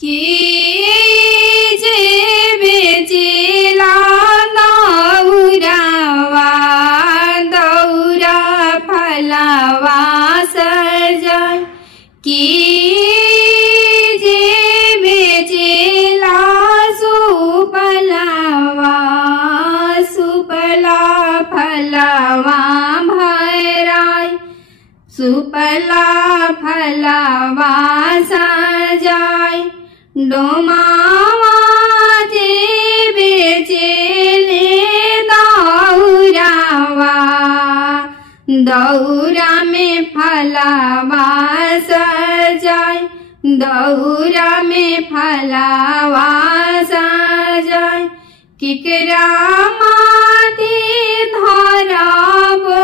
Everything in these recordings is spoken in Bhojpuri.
की जे बेचेला दौरावा दौरा फलवा सजाय की जे बेचेला सुपलवा सुपला फलवा भराय सुपला फलवा सजाय डोमावा जे बेचेले दौरावा दौरा में फलवा सजाय दौरा में फलवा सजाय किकरा माथे धरबो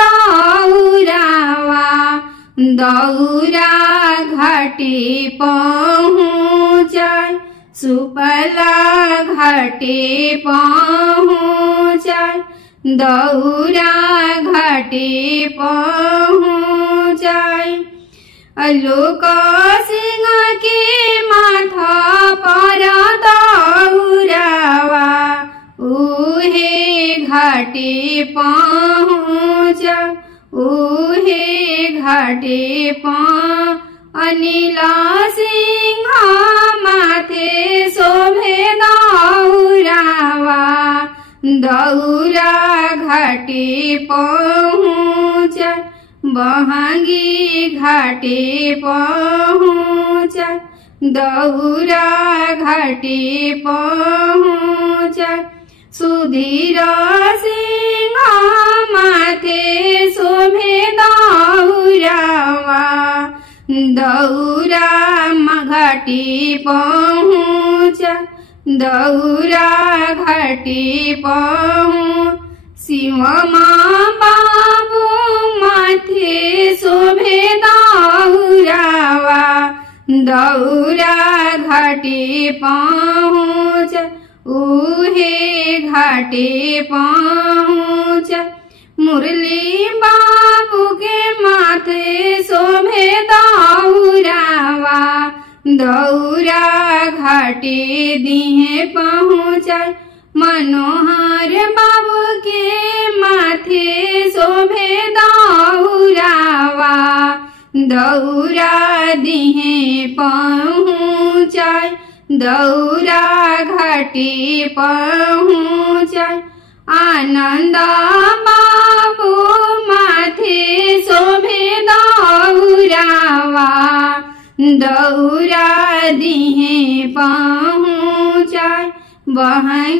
दौरावा दौरा घाटे पहुँचाय सुपला घाटे पहुँचाय दौरा घाटे पहुँचाय लोक सिंह के माथा पर दौरावा उहे घाटे पहुँचा उहे घाटे अनिल सिंह माथे शोभे दौरावा दौरा घाटे पहुँचा बहंगी घाटे पहुँचा दौरा घाटे पहुँचा सुधीर सिंह माथे शोभे दौरावा दौरा घाटे पहुँचा दौरा घाटे शिवमा बाबू माथे शोभे दौरावा दौरा घाटे पहुँच उहे घाटे पहुँच मुरली बाबू के माथे शोभे दौरावा दौरा घाटे दिहे पहुँचाय मनोहर बाबू के माथे शोभे दौरावा दौरा दिहे पहुँचाय दौरा घाटे पहुँचाय आनंद बाबू माथे शोभे दौरावा दौरा दिहे पहुँचाय बहंगी